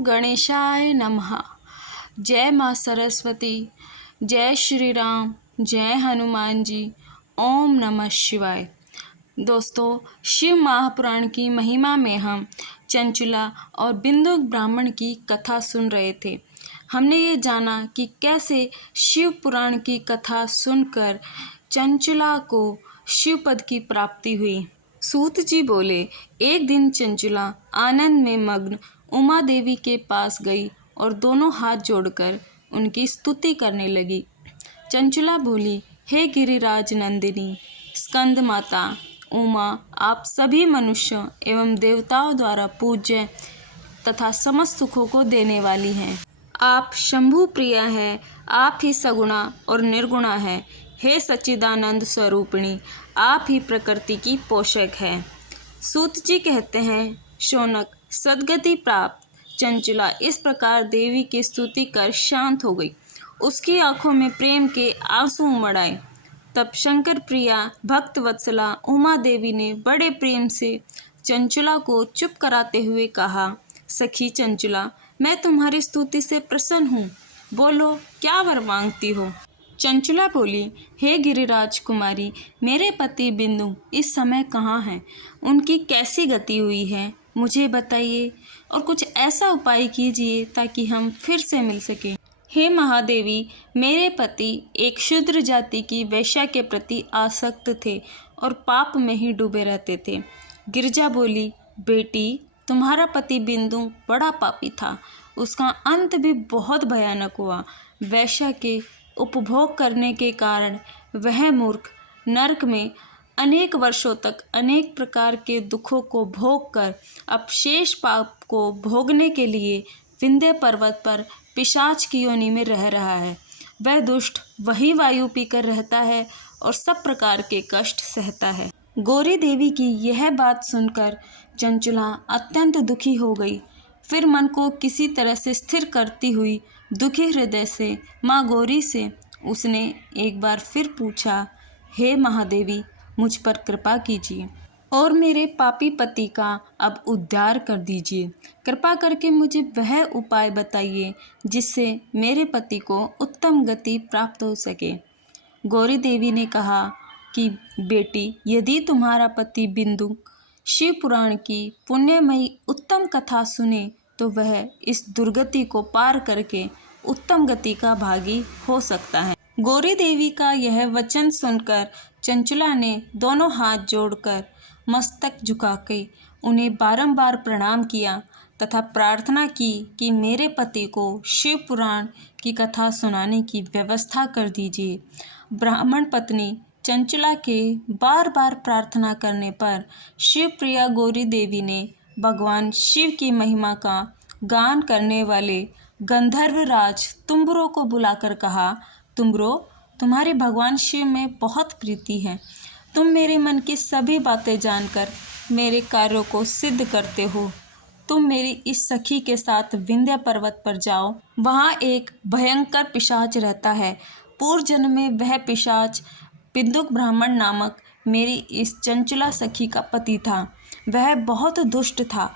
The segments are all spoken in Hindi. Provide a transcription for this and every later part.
गणेशाय नमः। जय माँ सरस्वती। जय श्री राम। जय हनुमान जी। ओम नमः शिवाय। दोस्तों, शिव महापुराण की महिमा में हम चंचला और बिंदुक ब्राह्मण की कथा सुन रहे थे। हमने ये जाना कि कैसे शिव पुराण की कथा सुनकर चंचला को शिवपद की प्राप्ति हुई। सूत जी बोले, एक दिन चंचला आनंद में मग्न उमा देवी के पास गई और दोनों हाथ जोड़कर उनकी स्तुति करने लगी। चंचला बोली, हे गिरिराज नंदिनी स्कंद माता उमा, आप सभी मनुष्यों एवं देवताओं द्वारा पूज्य तथा समस्त सुखों को देने वाली हैं। आप शंभु प्रिया है, आप ही सगुणा और निर्गुणा है। हे सच्चिदानंद स्वरूपिणी, आप ही प्रकृति की पोषक है। सूत जी कहते हैं, शौनक सद्गति प्राप्त चंचला इस प्रकार देवी की स्तुति कर शांत हो गई। उसकी आंखों में प्रेम के आंसू उमड़ आए। तब शंकर प्रिया भक्त वत्सला उमा देवी ने बड़े प्रेम से चंचला को चुप कराते हुए कहा, सखी चंचला, मैं तुम्हारी स्तुति से प्रसन्न हूँ। बोलो, क्या वर मांगती हो? चंचला बोली, हे गिरिराज कुमारी, मेरे पति बिंदु इस समय कहाँ हैं? उनकी कैसी गति हुई है, मुझे बताइए और कुछ ऐसा उपाय कीजिए ताकि हम फिर से मिल सकें। हे महादेवी, मेरे पति एक शूद्र जाति की वैश्या के प्रति आसक्त थे और पाप में ही डूबे रहते थे। गिरजा बोली, बेटी, तुम्हारा पति बिंदु बड़ा पापी था। उसका अंत भी बहुत भयानक हुआ। वैश्या के उपभोग करने के कारण वह मूर्ख नरक में अनेक वर्षों तक अनेक प्रकार के दुखों को भोग कर अब शेष पाप को भोगने के लिए विंध्य पर्वत पर पिशाच की योनि में रह रहा है। वह दुष्ट वही वायु पीकर रहता है और सब प्रकार के कष्ट सहता है। गौरी देवी की यह बात सुनकर चंचला अत्यंत दुखी हो गई। फिर मन को किसी तरह से स्थिर करती हुई दुखी हृदय से माँ गौरी से उसने एक बार फिर पूछा, हे महादेवी, मुझ पर कृपा कीजिए और मेरे पापी पति का अब उद्धार कर दीजिए। कृपा करके मुझे वह उपाय बताइए जिससे मेरे पति को उत्तम गति प्राप्त हो सके। गौरी देवी ने कहा कि बेटी, यदि तुम्हारा पति बिंदु शिव पुराण की पुण्यमयी उत्तम कथा सुने तो वह इस दुर्गति को पार करके उत्तम गति का भागी हो सकता है। गौरी देवी का यह वचन सुनकर चंचला ने दोनों हाथ जोड़कर मस्तक झुका के उन्हें बारंबार प्रणाम किया तथा प्रार्थना की कि मेरे पति को शिव पुराण की कथा सुनाने की व्यवस्था कर दीजिए। ब्राह्मण पत्नी चंचला के बार बार प्रार्थना करने पर शिवप्रिया गौरी देवी ने भगवान शिव की महिमा का गान करने वाले गंधर्वराज तुम्बरों को बुलाकर कहा, तुम्बरो, तुम्हारे भगवान शिव में बहुत प्रीति है। तुम मेरे मन की सभी बातें जानकर मेरे कार्यों को सिद्ध करते हो। तुम मेरी इस सखी के साथ विंध्य पर्वत पर जाओ। वहाँ एक भयंकर पिशाच रहता है। पूर्व जन्म में वह पिशाच बिंदुक ब्राह्मण नामक मेरी इस चंचला सखी का पति था। वह बहुत दुष्ट था।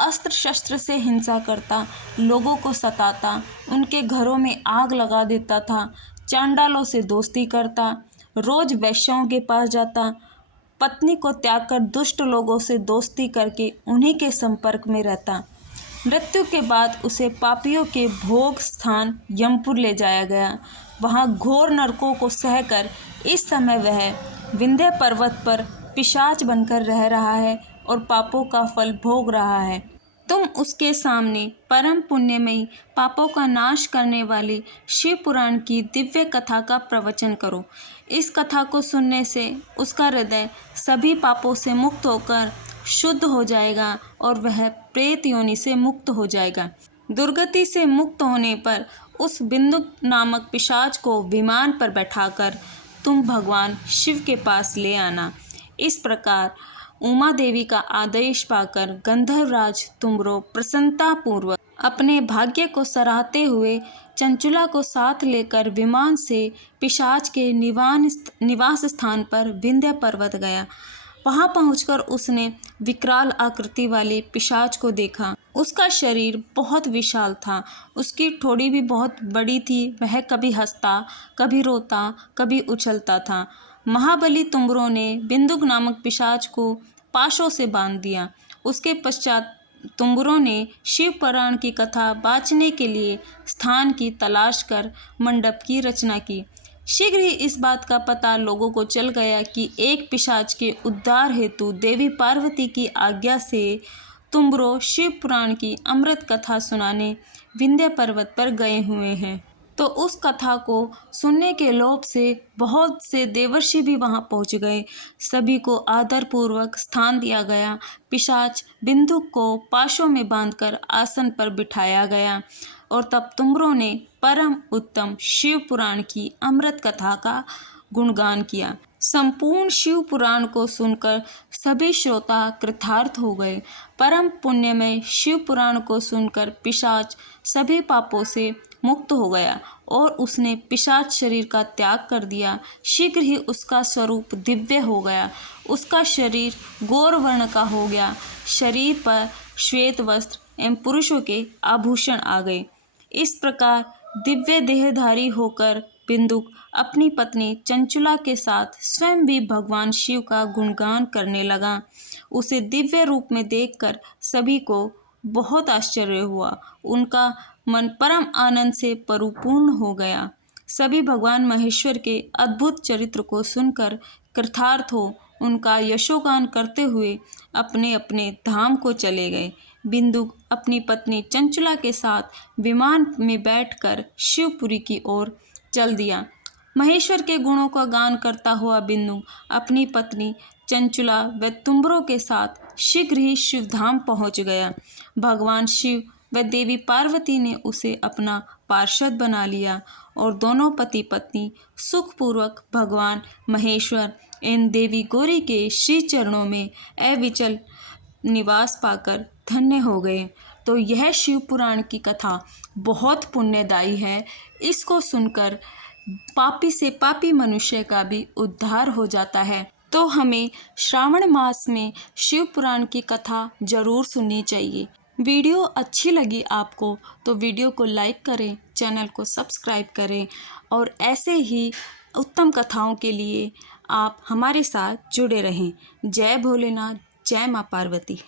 अस्त्र शस्त्र से हिंसा करता, लोगों को सताता, उनके घरों में आग लगा देता था, चांडालों से दोस्ती करता, रोज वैश्यों के पास जाता, पत्नी को त्याग कर दुष्ट लोगों से दोस्ती करके उन्हीं के संपर्क में रहता। मृत्यु के बाद उसे पापियों के भोग स्थान यमपुर ले जाया गया। वहाँ घोर नरकों को सहकर इस समय वह विंध्य पर्वत पर पिशाच बनकर रह रहा है और पापों का फल भोग रहा है। तुम उसके सामने परम पुण्यमयी पापों का नाश करने वाली शिव पुराण की दिव्य कथा का प्रवचन करो। इस कथा को सुनने से उसका हृदय सभी पापों से मुक्त होकर शुद्ध हो जाएगा और वह प्रेत योनि से मुक्त हो जाएगा। दुर्गति से मुक्त होने पर उस बिंदु नामक पिशाच को विमान पर बैठाकर तुम भगवान शिव के पास ले आना। इस प्रकार उमा देवी का आदेश पाकर गंधर्वराज तुम्बरो प्रसन्नतापूर्वक अपने भाग्य को सराहते हुए चंचला को साथ लेकर विमान से पिशाच के निवास स्थान पर विंध्य पर्वत गया। वहां पहुंचकर उसने विकराल आकृति वाले पिशाच को देखा। उसका शरीर बहुत विशाल था, उसकी ठोड़ी भी बहुत बड़ी थी। वह कभी हंसता, कभी रोता, कभी उछलता था। महाबली तुम्बरों ने बिंदुक नामक पिशाच को पाशों से बांध दिया। उसके पश्चात तुम्बरों ने शिव पुराण की कथा बाँचने के लिए स्थान की तलाश कर मंडप की रचना की। शीघ्र ही इस बात का पता लोगों को चल गया कि एक पिशाच के उद्धार हेतु देवी पार्वती की आज्ञा से तुम्बरों शिव पुराण की अमृत कथा सुनाने विंध्य पर्वत पर गए हुए हैं। तो उस कथा को सुनने के लोभ से बहुत से देवर्षि भी वहां पहुंच गए। सभी को आदरपूर्वक स्थान दिया गया। पिशाच बिंदुक को पाशों में बांधकर आसन पर बिठाया गया और तब तुम्बरों ने परम उत्तम शिव पुराण की अमृत कथा का गुणगान किया। संपूर्ण शिव पुराण को सुनकर सभी श्रोता कृतार्थ हो गए। परम पुण्यमय शिव पुराण को सुनकर पिशाच सभी पापों से मुक्त हो गया और उसने पिशाच शरीर का त्याग कर दिया। शीघ्र ही उसका स्वरूप दिव्य हो गया। उसका शरीर गौर वर्ण का हो गया। शरीर पर श्वेत वस्त्र एवं पुरुषों के आभूषण आ गए। इस प्रकार दिव्य देहधारी होकर बिंदुक अपनी पत्नी चंचुला के साथ स्वयं भी भगवान शिव का गुणगान करने लगा। उसे दिव्य रूप में देखकर सभी को बहुत आश्चर्य हुआ। उनका मन परम आनंद से परिपूर्ण हो गया। सभी भगवान महेश्वर के अद्भुत चरित्र को सुनकर कृतार्थ हो उनका यशोगान करते हुए अपने अपने धाम को चले गए। बिंदुक अपनी पत्नी चंचुला के साथ विमान में बैठकर शिवपुरी की ओर चल दिया। महेश्वर के गुणों का गान करता हुआ बिंदुक अपनी पत्नी चंचुला व तुम्बरों के साथ शीघ्र ही शिवधाम पहुंच गया। भगवान शिव व देवी पार्वती ने उसे अपना पार्षद बना लिया और दोनों पति पत्नी सुखपूर्वक भगवान महेश्वर एवं देवी गौरी के श्री चरणों में अविचल निवास पाकर धन्य हो गए। तो यह शिव पुराण की कथा बहुत पुण्यदायी है। इसको सुनकर पापी से पापी मनुष्य का भी उद्धार हो जाता है। तो हमें श्रावण मास में शिव पुराण की कथा जरूर सुननी चाहिए। वीडियो अच्छी लगी आपको तो वीडियो को लाइक करें, चैनल को सब्सक्राइब करें और ऐसे ही उत्तम कथाओं के लिए आप हमारे साथ जुड़े रहें। जय भोलेनाथ, जय माँ पार्वती।